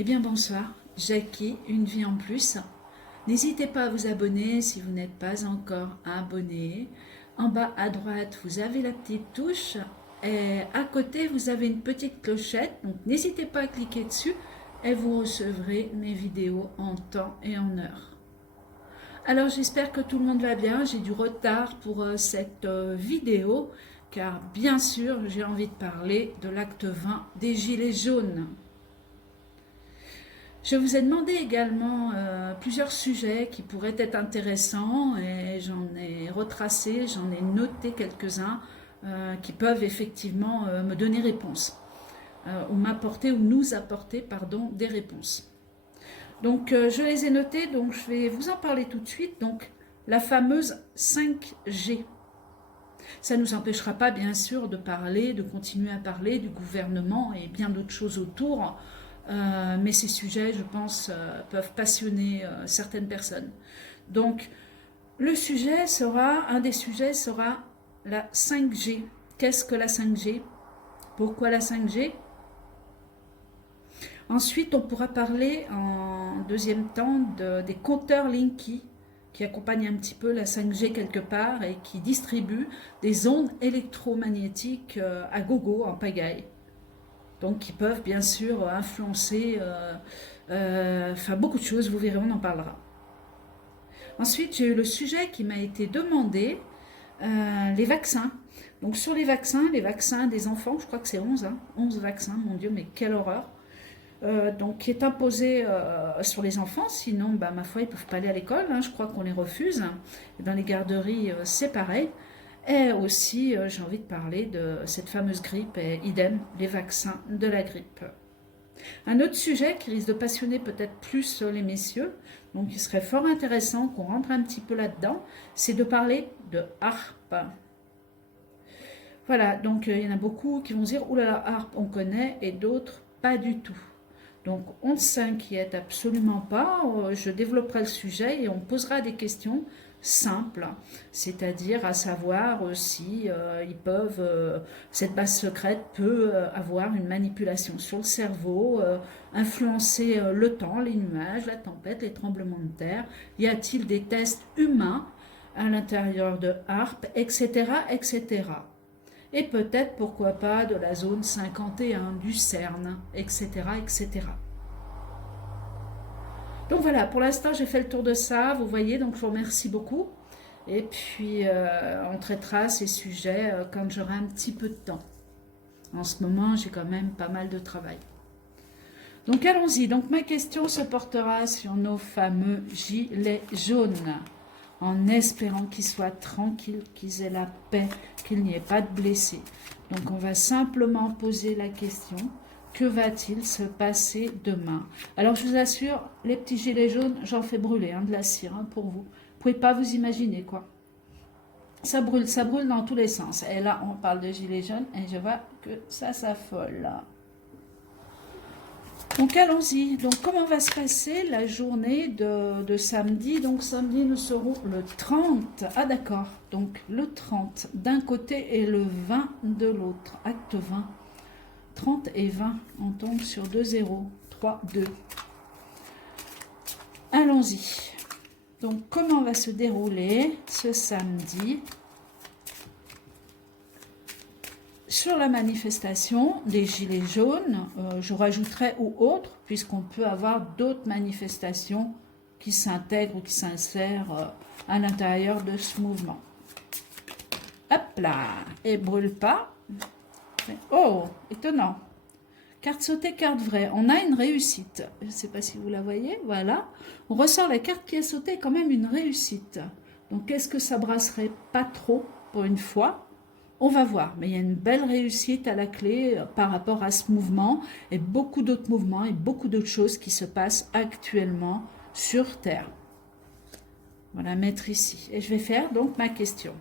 Eh bien bonsoir, Jackie, une vie en plus. N'hésitez pas à vous abonner si vous n'êtes pas encore abonné. En bas à droite, vous avez la petite touche et à côté, vous avez une petite clochette. Donc n'hésitez pas à cliquer dessus et vous recevrez mes vidéos en temps et en heure. Alors j'espère que tout le monde va bien. J'ai du retard pour cette vidéo car bien sûr, j'ai envie de parler de l'acte 20 des Gilets jaunes. Je vous ai demandé également plusieurs sujets qui pourraient être intéressants et j'en ai retracé, j'en ai noté quelques-uns qui peuvent effectivement me donner réponse ou m'apporter ou nous apporter pardon, des réponses. Donc je les ai notés, donc je vais vous en parler tout de suite. Donc la fameuse 5G. Ça ne nous empêchera pas bien sûr de parler, de continuer à parler du gouvernement et bien d'autres choses autour. Mais ces sujets, je pense, peuvent passionner certaines personnes. Donc, un des sujets sera la 5G. Qu'est-ce que la 5G? Pourquoi la 5G? Ensuite, on pourra parler en deuxième temps des compteurs Linky qui accompagnent un petit peu la 5G quelque part et qui distribuent des ondes électromagnétiques à gogo, en pagaille. Donc qui peuvent bien sûr influencer beaucoup de choses, vous verrez, on en parlera. Ensuite, j'ai eu le sujet qui m'a été demandé, les vaccins. Donc sur les vaccins des enfants, je crois que c'est 11, 11 vaccins, mon Dieu, mais quelle horreur. Donc qui est imposé sur les enfants, sinon, ma foi, ils ne peuvent pas aller à l'école, je crois qu'on les refuse. Et dans les garderies, c'est pareil. Et aussi, j'ai envie de parler de cette fameuse grippe et idem, les vaccins de la grippe. Un autre sujet qui risque de passionner peut-être plus les messieurs, donc il serait fort intéressant qu'on rentre un petit peu là-dedans, c'est de parler de harpe. Voilà, donc il y en a beaucoup qui vont se dire, oulala, harpe, on connaît, et d'autres, pas du tout. Donc on ne s'inquiète absolument pas, je développerai le sujet et on posera des questions simples, c'est-à-dire à savoir si cette base secrète peut avoir une manipulation sur le cerveau, influencer le temps, les nuages, la tempête, les tremblements de terre. Y a-t-il des tests humains à l'intérieur de HARP, etc., etc. Et peut-être, pourquoi pas, de la zone 51, du CERN, etc., etc. Donc voilà, pour l'instant, j'ai fait le tour de ça, vous voyez, donc je vous remercie beaucoup. Et puis, on traitera ces sujets quand j'aurai un petit peu de temps. En ce moment, j'ai quand même pas mal de travail. Donc allons-y, donc ma question se portera sur nos fameux gilets jaunes, en espérant qu'ils soient tranquilles, qu'ils aient la paix, qu'il n'y ait pas de blessés. Donc on va simplement poser la question, que va-t-il se passer demain? Alors je vous assure, les petits gilets jaunes, j'en fais brûler de la cire pour vous. Vous ne pouvez pas vous imaginer quoi. Ça brûle dans tous les sens. Et là, on parle de gilets jaunes et je vois que ça s'affole. Donc allons-y. Donc comment va se passer la journée de samedi? Donc samedi nous serons le 30. Ah d'accord. Donc le 30 d'un côté et le 20 de l'autre. Acte 20. 30 et 20. On tombe sur 2 0. 3, 2. Allons-y. Donc comment va se dérouler ce samedi sur la manifestation des Gilets jaunes, je rajouterai ou autres, puisqu'on peut avoir d'autres manifestations qui s'intègrent ou qui s'insèrent à l'intérieur de ce mouvement. Hop là, et brûle pas. Oh, étonnant. Carte sautée, carte vraie. On a une réussite. Je ne sais pas si vous la voyez, voilà. On ressort la carte qui a sauté, quand même une réussite. Donc, est-ce que ça brasserait pas trop pour une fois? On va voir, mais il y a une belle réussite à la clé par rapport à ce mouvement et beaucoup d'autres mouvements et beaucoup d'autres choses qui se passent actuellement sur Terre. Voilà, mettre ici. Et je vais faire donc ma question.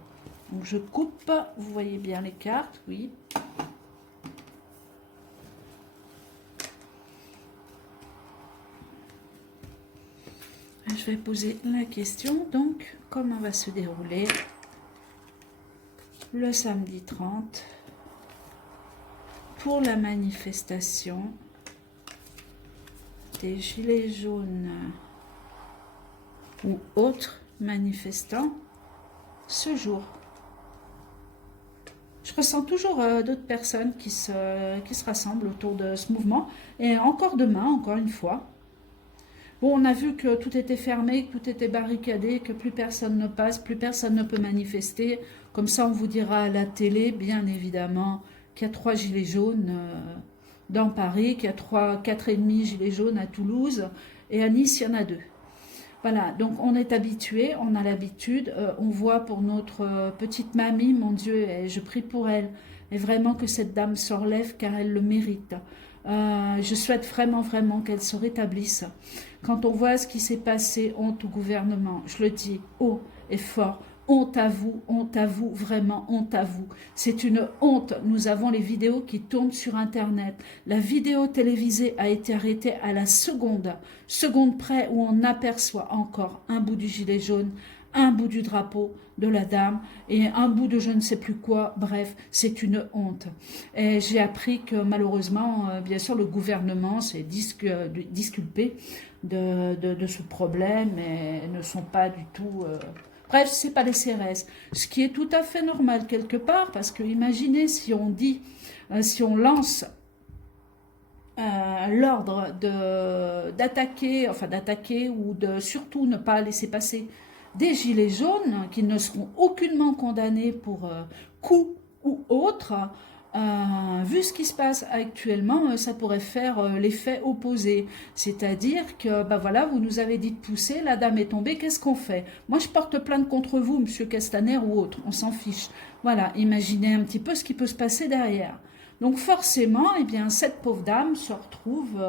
Donc je coupe, vous voyez bien les cartes, oui. Je vais poser la question, donc comment va se dérouler le samedi 30 pour la manifestation des gilets jaunes ou autres manifestants ce jour. Je ressens toujours d'autres personnes qui se rassemblent autour de ce mouvement. Et encore demain, encore une fois. Bon, on a vu que tout était fermé, que tout était barricadé, que plus personne ne passe, plus personne ne peut manifester. Comme ça, on vous dira à la télé, bien évidemment, qu'il y a 3 gilets jaunes dans Paris, qu'il y a 4,5 gilets jaunes à Toulouse, et à Nice, il y en a 2. Voilà, donc on est habitué, on a l'habitude, on voit pour notre petite mamie, mon Dieu, et je prie pour elle, et vraiment que cette dame se relève car elle le mérite. Je souhaite vraiment, vraiment qu'elle se rétablisse. Quand on voit ce qui s'est passé, honte au gouvernement, je le dis haut et fort, honte à vous, vraiment honte à vous. C'est une honte. Nous avons les vidéos qui tournent sur Internet. La vidéo télévisée a été arrêtée à la seconde près où on aperçoit encore un bout du gilet jaune, un bout du drapeau de la dame et un bout de je ne sais plus quoi. Bref, c'est une honte. Et j'ai appris que malheureusement, bien sûr, le gouvernement s'est disculpé de ce problème et ne sont pas du tout... Bref, c'est pas les CRS, ce qui est tout à fait normal quelque part, parce que imaginez si on dit, si on lance l'ordre d'attaquer ou de surtout ne pas laisser passer des gilets jaunes qui ne seront aucunement condamnés pour coup ou autre. Vu ce qui se passe actuellement, ça pourrait faire l'effet opposé. C'est-à-dire que, bah voilà, vous nous avez dit de pousser, la dame est tombée, qu'est-ce qu'on fait? Moi, je porte plainte contre vous, monsieur Castaner ou autre, on s'en fiche. Voilà, imaginez un petit peu ce qui peut se passer derrière. Donc forcément, eh bien, cette pauvre dame se retrouve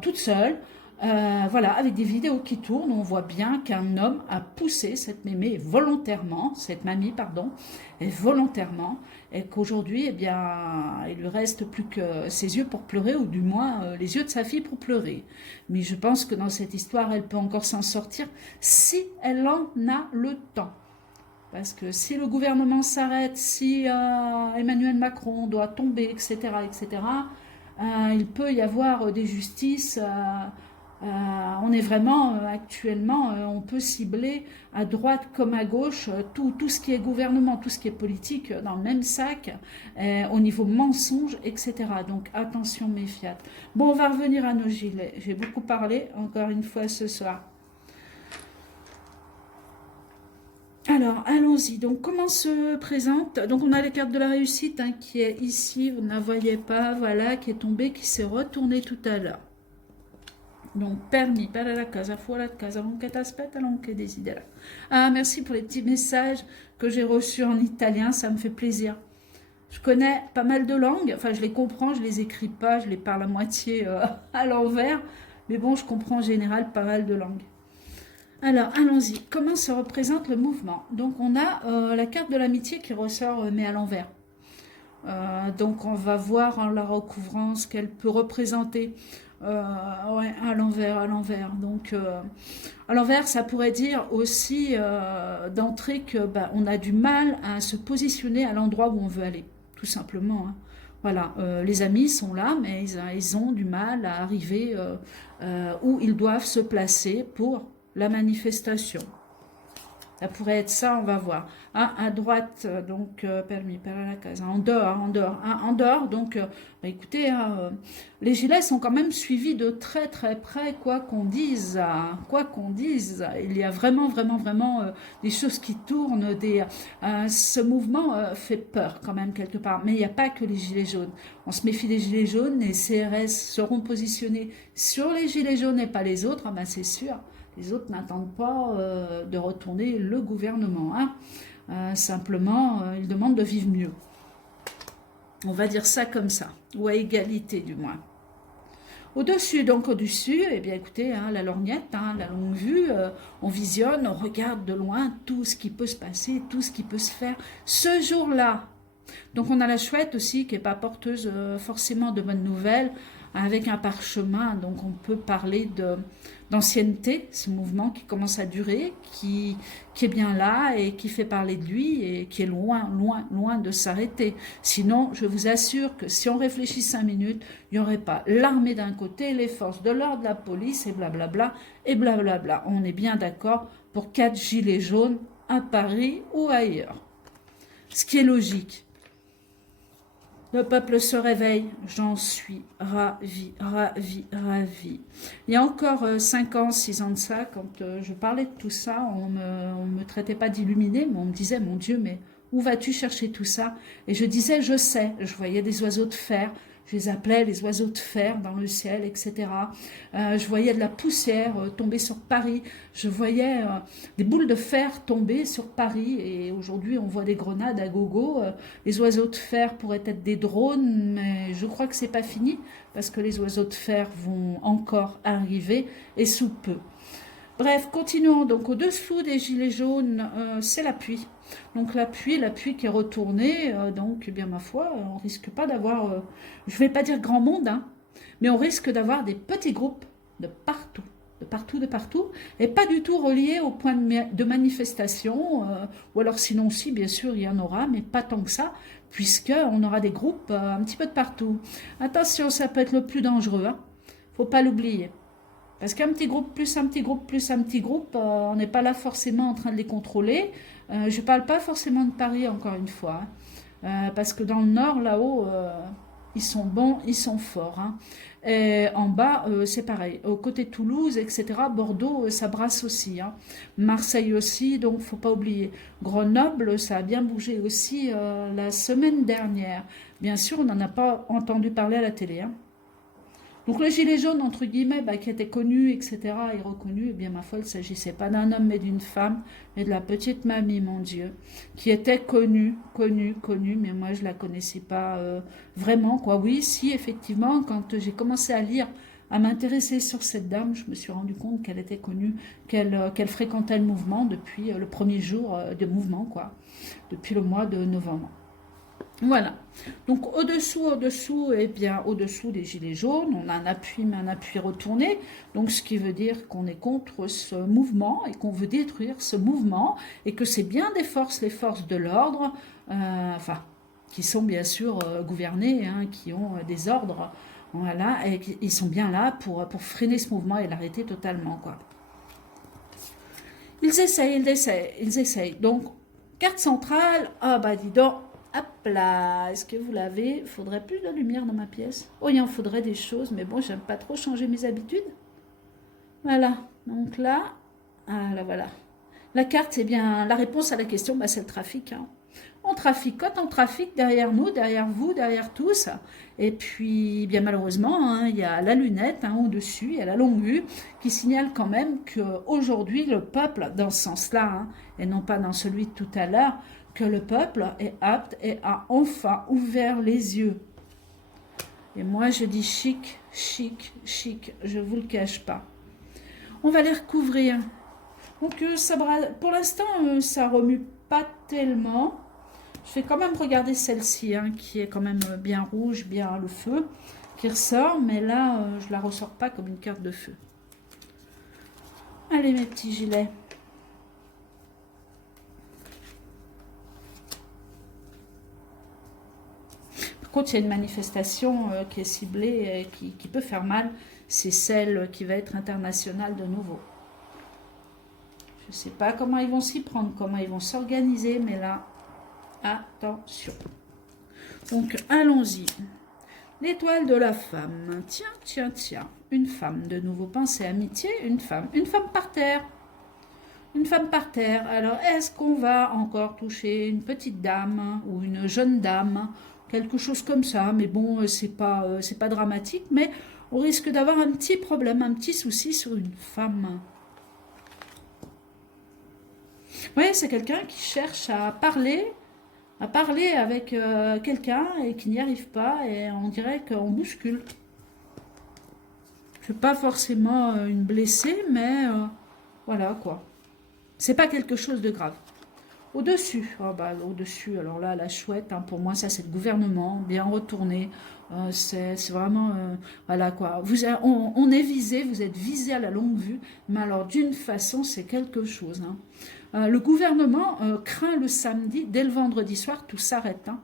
toute seule, voilà, avec des vidéos qui tournent, on voit bien qu'un homme a poussé cette mamie volontairement, et qu'aujourd'hui, eh bien, il lui reste plus que ses yeux pour pleurer, ou du moins les yeux de sa fille pour pleurer. Mais je pense que dans cette histoire, elle peut encore s'en sortir si elle en a le temps. Parce que si le gouvernement s'arrête, si Emmanuel Macron doit tomber, etc., il peut y avoir des justices. On est vraiment actuellement, on peut cibler à droite comme à gauche tout ce qui est gouvernement, tout ce qui est politique dans le même sac, au niveau mensonge, etc. Donc attention, méfiat. Bon, on va revenir à nos gilets. J'ai beaucoup parlé, encore une fois, ce soir. Alors, allons-y. Donc, comment se présente? Donc, on a la carte de la réussite qui est ici, vous ne la voyez pas, voilà, qui est tombée, qui s'est retournée tout à l'heure. Donc, permis, per la casa, fuori la casa, non che t'aspetta, non che desidera. Ah, merci pour les petits messages que j'ai reçus en italien, ça me fait plaisir. Je connais pas mal de langues, enfin, je les comprends, je les écris pas, je les parle à moitié à l'envers, mais bon, je comprends en général pas mal de langues. Alors, allons-y. Comment se représente le mouvement? Donc, on a la carte de l'amitié qui ressort, mais à l'envers. Donc, on va voir en la recouvrant ce qu'elle peut représenter. Ouais, à l'envers. Donc, à l'envers, ça pourrait dire aussi d'entrée que on a du mal à se positionner à l'endroit où on veut aller, tout simplement. Voilà, les amis sont là, mais ils ont du mal à arriver où ils doivent se placer pour la manifestation. Ça pourrait être ça, on va voir. À droite, donc, permis, par la case. En dehors. Donc, écoutez, les gilets sont quand même suivis de très très près, quoi qu'on dise. Il y a vraiment des choses qui tournent. Ce mouvement fait peur quand même quelque part. Mais il n'y a pas que les gilets jaunes. On se méfie des gilets jaunes. Les CRS seront positionnés sur les gilets jaunes et pas les autres. C'est sûr. Les autres n'attendent pas de retourner le gouvernement. Simplement, ils demandent de vivre mieux. On va dire ça comme ça. Ou à égalité, du moins. Au-dessus, eh bien écoutez, la lorgnette, la longue vue, on visionne, on regarde de loin tout ce qui peut se passer, tout ce qui peut se faire ce jour-là. Donc on a la chouette aussi qui n'est pas porteuse forcément de bonnes nouvelles. avec un parchemin, donc on peut parler d'ancienneté, ce mouvement qui commence à durer, qui est bien là et qui fait parler de lui et qui est loin, loin, loin de s'arrêter. Sinon, je vous assure que si on réfléchit 5 minutes, il n'y aurait pas l'armée d'un côté, les forces de l'ordre, la police et blablabla, et blablabla. On est bien d'accord pour 4 gilets jaunes à Paris ou ailleurs. Ce qui est logique. Le peuple se réveille, j'en suis ravie, ravie, ravie. Il y a encore 5 ans, 6 ans de ça, quand je parlais de tout ça, on me traitait pas d'illuminé, mais on me disait, mon Dieu, mais où vas-tu chercher tout ça? Et je disais, je sais, je voyais des oiseaux de fer, je les appelais les oiseaux de fer dans le ciel, etc. Je voyais de la poussière tomber sur Paris, je voyais des boules de fer tomber sur Paris, et aujourd'hui on voit des grenades à gogo. Les oiseaux de fer pourraient être des drones, mais je crois que c'est pas fini, parce que les oiseaux de fer vont encore arriver, et sous peu. Bref, continuons. Donc au-dessous des gilets jaunes, c'est la pluie. Donc la pluie qui est retournée, donc eh bien ma foi, on risque pas d'avoir, je vais pas dire grand monde, hein, mais on risque d'avoir des petits groupes de partout, de partout, de partout, et pas du tout reliés au point de manifestation, ou alors sinon si, bien sûr, il y en aura, mais pas tant que ça, puisqu'on aura des groupes un petit peu de partout. Attention, ça peut être le plus dangereux, hein, faut pas l'oublier. Parce qu'un petit groupe plus un petit groupe plus un petit groupe, on n'est pas là forcément en train de les contrôler. Je ne parle pas forcément de Paris, encore une fois. Parce que dans le nord, là-haut, ils sont bons, ils sont forts. Hein. Et en bas, c'est pareil. Au côté de Toulouse, etc., Bordeaux, ça brasse aussi. Hein. Marseille aussi, donc il ne faut pas oublier. Grenoble, ça a bien bougé aussi la semaine dernière. Bien sûr, on n'en a pas entendu parler à la télé. Hein. Donc le gilet jaune, entre guillemets, qui était connu, etc., et reconnu, eh bien ma foi, il ne s'agissait pas d'un homme mais d'une femme, mais de la petite mamie, mon Dieu, qui était connue, mais moi je ne la connaissais pas vraiment, quoi. Oui, si, effectivement, quand j'ai commencé à lire, à m'intéresser sur cette dame, je me suis rendu compte qu'elle était connue, qu'elle fréquentait le mouvement depuis le premier jour de mouvement, quoi, depuis le mois de novembre. Voilà. Donc au-dessous, eh bien, au-dessous des gilets jaunes, on a un appui, mais un appui retourné. Donc ce qui veut dire qu'on est contre ce mouvement et qu'on veut détruire ce mouvement et que c'est bien des forces, les forces de l'ordre, enfin, qui sont bien sûr gouvernées, hein, qui ont des ordres, voilà, et ils sont bien là pour freiner ce mouvement et l'arrêter totalement, quoi. Ils essayent. Donc, carte centrale, ah bah dis donc. Hop là, est-ce que vous l'avez? Il faudrait plus de lumière dans ma pièce. Oh, il en faudrait des choses, mais bon, j'aime pas trop changer mes habitudes. Voilà, donc là, voilà. La carte, c'est bien, la réponse à la question, bah, c'est le trafic. Hein. On traficote, on trafique derrière nous, derrière vous, derrière tous. Et puis, bien malheureusement, hein, il y a la lunette hein, au-dessus, il y a la longue vue qui signale quand même qu'aujourd'hui, le peuple, dans ce sens-là, hein, et non pas dans celui de tout à l'heure, que le peuple est apte et a enfin ouvert les yeux. Et moi, je dis chic, chic, chic, je ne vous le cache pas. On va les recouvrir. Donc, pour l'instant, ça remue pas tellement. Je vais quand même regarder celle-ci, hein, qui est quand même bien rouge, bien le feu, qui ressort. Mais là, je ne la ressors pas comme une carte de feu. Allez, mes petits gilets. Par contre, il y a une manifestation qui est ciblée et qui peut faire mal. C'est celle qui va être internationale de nouveau. Je ne sais pas comment ils vont s'y prendre, comment ils vont s'organiser, mais là, attention. Donc, allons-y. L'étoile de la femme. Tiens. Une femme, de nouveau, pensée, amitié, une femme par terre. Une femme par terre. Alors, est-ce qu'on va encore toucher une petite dame ou une jeune dame? Quelque chose comme ça, mais bon, c'est pas dramatique, mais on risque d'avoir un petit problème, un petit souci sur une femme. Oui, c'est quelqu'un qui cherche à parler avec quelqu'un et qui n'y arrive pas, et on dirait qu'on bouscule. C'est pas forcément une blessée, mais voilà quoi. C'est pas quelque chose de grave. Au-dessus, ah bah, au-dessus, alors là, la chouette, hein, pour moi, ça c'est le gouvernement, bien retourné. C'est vraiment, voilà quoi. On est visé, vous êtes visé à la longue vue, mais alors d'une façon, c'est quelque chose, hein. Le gouvernement craint le samedi, dès le vendredi soir, tout s'arrête, hein.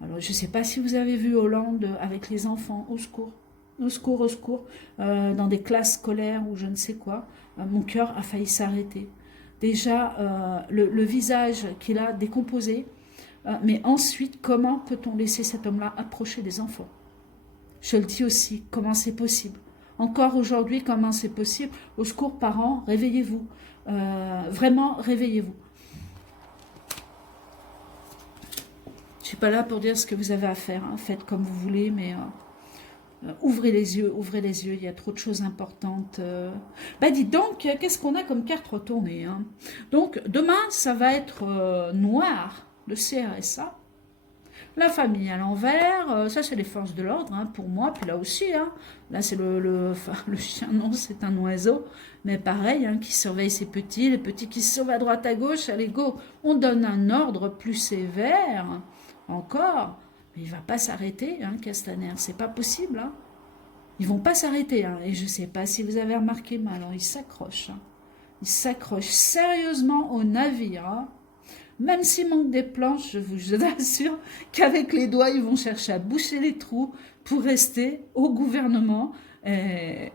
Alors, je ne sais pas si vous avez vu Hollande avec les enfants, au secours, au secours, au secours, dans des classes scolaires ou je ne sais quoi. Mon cœur a failli s'arrêter. Déjà, le visage qu'il a décomposé, mais ensuite, comment peut-on laisser cet homme-là approcher des enfants? Je le dis aussi, comment c'est possible? Encore aujourd'hui, comment c'est possible? Au secours, parents, réveillez-vous. Vraiment, réveillez-vous. Je ne suis pas là pour dire ce que vous avez à faire, hein. Faites comme vous voulez, mais ouvrez les yeux, il y a trop de choses importantes. Bah dites donc, qu'est-ce qu'on a comme carte retournée, hein? Donc demain, ça va être noir, le CRSA, la famille à l'envers, ça c'est les forces de l'ordre, hein, pour moi, puis là aussi, hein, là c'est enfin, le chien, non, c'est un oiseau, mais pareil, hein, qui surveille ses petits, les petits qui se sauvent à droite à gauche, allez go, on donne un ordre plus sévère, encore, mais il va pas s'arrêter, hein, Castaner, c'est pas possible, hein. Ils vont pas s'arrêter, hein, et je sais pas si vous avez remarqué, mais alors ils s'accrochent, hein. Ils s'accrochent sérieusement au navire, hein. Même s'il manque des planches, je vous assure qu'avec les doigts, ils vont chercher à boucher les trous pour rester au gouvernement. Et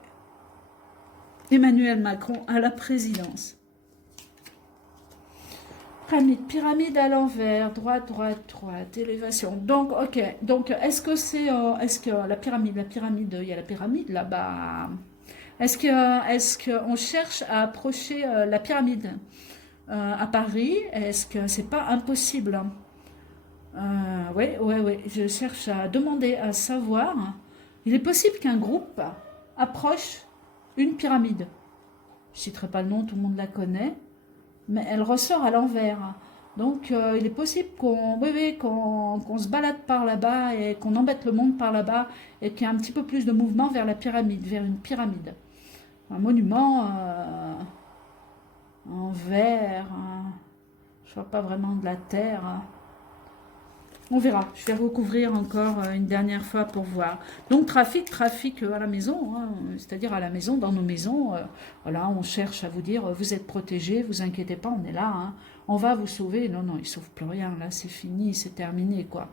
Emmanuel Macron à la présidence. Pyramide à l'envers, droite, droite, droite, élévation. Donc, ok. Donc, est-ce que c'est, est-ce que la pyramide, il y a la pyramide là-bas. Est-ce que on cherche à approcher la pyramide à Paris? Est-ce que c'est pas impossible? Oui, oui, oui. Je cherche à demander, à savoir. Il est possible qu'un groupe approche une pyramide. Je ne citerai pas le nom, tout le monde la connaît, mais elle ressort à l'envers. Donc, il est possible qu'on se balade par là-bas et qu'on embête le monde par là-bas et qu'il y ait un petit peu plus de mouvement vers la pyramide, vers une pyramide. Un monument en verre, je ne vois pas vraiment de la terre. On verra, je vais recouvrir encore une dernière fois pour voir. Donc trafic à la maison, hein, c'est-à-dire à la maison, dans nos maisons. Voilà, on cherche à vous dire, vous êtes protégés, vous inquiétez pas, on est là, hein, on va vous sauver. Non, non, ils ne sauvent plus rien, là c'est fini, c'est terminé quoi.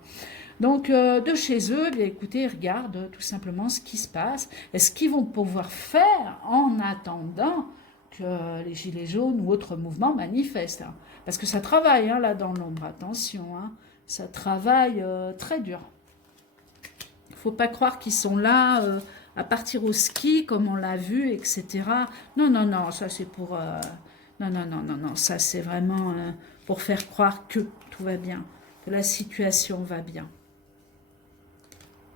Donc de chez eux, bien, écoutez, ils regardent tout simplement ce qui se passe et ce qu'ils vont pouvoir faire en attendant que les gilets jaunes ou autres mouvements manifestent. Hein. Parce que ça travaille hein, là dans l'ombre, attention, hein. Ça travaille très dur. Il ne faut pas croire qu'ils sont là à partir au ski, comme on l'a vu, etc. Non, non, non, ça c'est pour... non, non, non, non, non, ça c'est vraiment pour faire croire que tout va bien, que la situation va bien.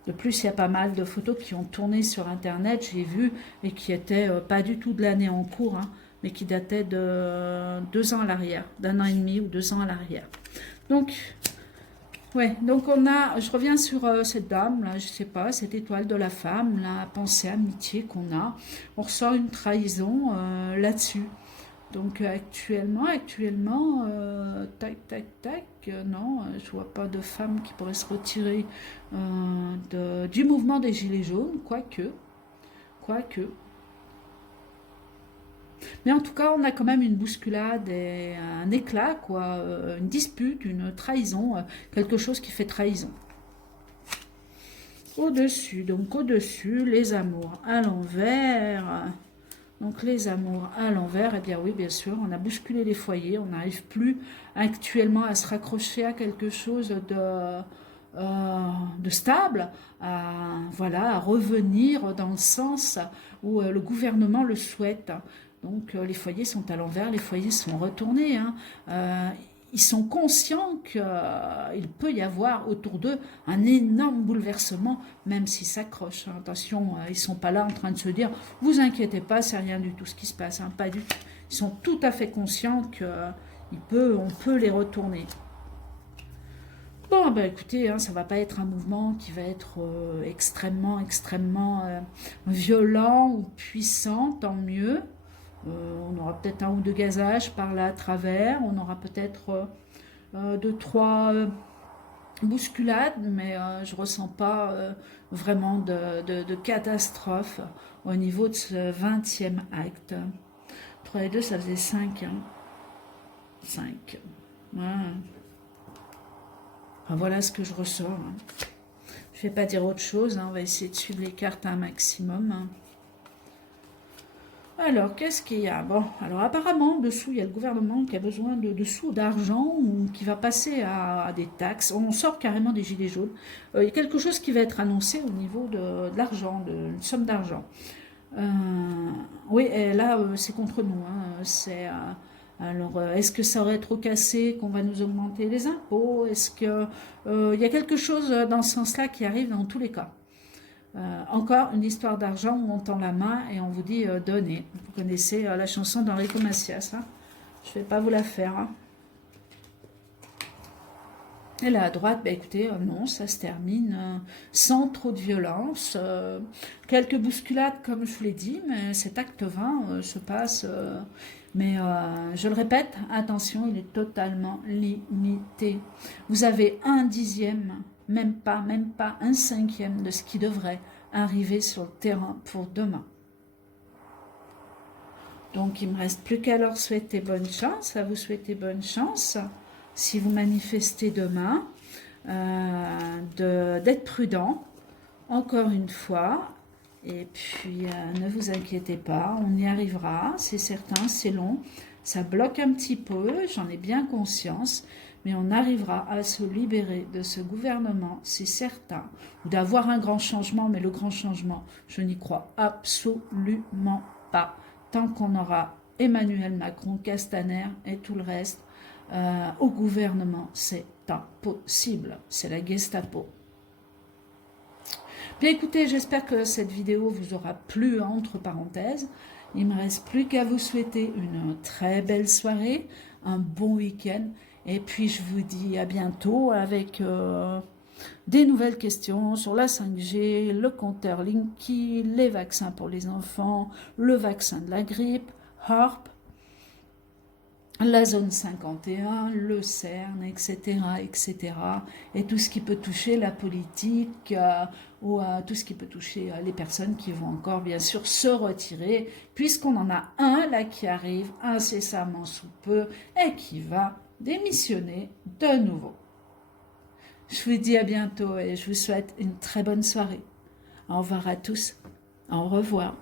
De plus, il y a pas mal de photos qui ont tourné sur Internet, j'ai vu, et qui étaient pas du tout de l'année en cours, hein, mais qui dataient de 2 ans à l'arrière, d'1 an et demi ou 2 ans à l'arrière. Donc... ouais, donc je reviens sur cette dame, là, je sais pas, cette étoile de la femme, la pensée amitié qu'on a. On ressort une trahison là-dessus. Donc actuellement, tac, tac, tac, non, je vois pas de femme qui pourrait se retirer du mouvement des Gilets jaunes, quoique. Mais en tout cas, on a quand même une bousculade et un éclat, quoi, une dispute, une trahison, quelque chose qui fait trahison. Au-dessus, les amours à l'envers. Donc les amours à l'envers, eh bien oui, bien sûr, on a bousculé les foyers, on n'arrive plus actuellement à se raccrocher à quelque chose de stable, à revenir dans le sens où le gouvernement le souhaite. Donc les foyers sont à l'envers, les foyers sont retournés. Hein. Ils sont conscients qu'il peut y avoir autour d'eux un énorme bouleversement, même s'ils s'accrochent. Hein. Attention, ils ne sont pas là en train de se dire « vous inquiétez pas, c'est rien du tout ce qui se passe hein. ». Pas du tout. Ils sont tout à fait conscients qu'on peut les retourner. Bon, ben écoutez, hein, ça ne va pas être un mouvement qui va être extrêmement violent ou puissant, tant mieux. On aura peut-être un ou deux gazages par là à travers. On aura peut-être deux, trois bousculades, mais je ne ressens pas vraiment de catastrophe au niveau de ce 20e acte. 3 et 2, ça faisait 5. Hein. 5. Ouais. Enfin, voilà ce que je ressors. Hein. Je ne vais pas dire autre chose. Hein. On va essayer de suivre les cartes un maximum. Hein. Alors, qu'est-ce qu'il y a? Bon, alors apparemment, dessous, il y a le gouvernement qui a besoin de sous, d'argent, ou qui va passer à des taxes. On sort carrément des gilets jaunes. Il y a quelque chose qui va être annoncé au niveau de l'argent, d'une somme d'argent. Oui, et là, c'est contre nous. Hein. C'est... alors, est-ce que ça aurait trop cassé qu'on va nous augmenter les impôts? Est-ce que il y a quelque chose dans ce sens-là qui arrive dans tous les cas? Encore une histoire d'argent où on tend la main et on vous dit donnez. Vous connaissez la chanson d'Enrico Macias. Hein, je ne vais pas vous la faire. Hein. Et là à droite, bah, écoutez, non, ça se termine sans trop de violence. Quelques bousculades, comme je vous l'ai dit, mais cet acte 20 se passe. Mais je le répète, attention, il est totalement limité. Vous avez un dixième, même pas un cinquième de ce qui devrait arriver sur le terrain pour demain. Donc il ne me reste plus qu'à leur souhaiter bonne chance, à vous souhaiter bonne chance. Si vous manifestez demain, d'être prudent, encore une fois, et puis ne vous inquiétez pas, on y arrivera, c'est certain, c'est long, ça bloque un petit peu, j'en ai bien conscience, mais on arrivera à se libérer de ce gouvernement, c'est certain, ou d'avoir un grand changement, mais le grand changement, je n'y crois absolument pas, tant qu'on aura Emmanuel Macron, Castaner et tout le reste, au gouvernement, c'est impossible, c'est la Gestapo. Bien écoutez, j'espère que cette vidéo vous aura plu, entre parenthèses. Il ne me reste plus qu'à vous souhaiter une très belle soirée, un bon week-end, et puis je vous dis à bientôt avec des nouvelles questions sur la 5G, le compteur Linky, les vaccins pour les enfants, le vaccin de la grippe, HARP, la zone 51, le CERN, etc., etc., et tout ce qui peut toucher la politique ou tout ce qui peut toucher les personnes qui vont encore, bien sûr, se retirer, puisqu'on en a un là qui arrive incessamment sous peu et qui va démissionner de nouveau. Je vous dis à bientôt et je vous souhaite une très bonne soirée. Au revoir à tous. Au revoir.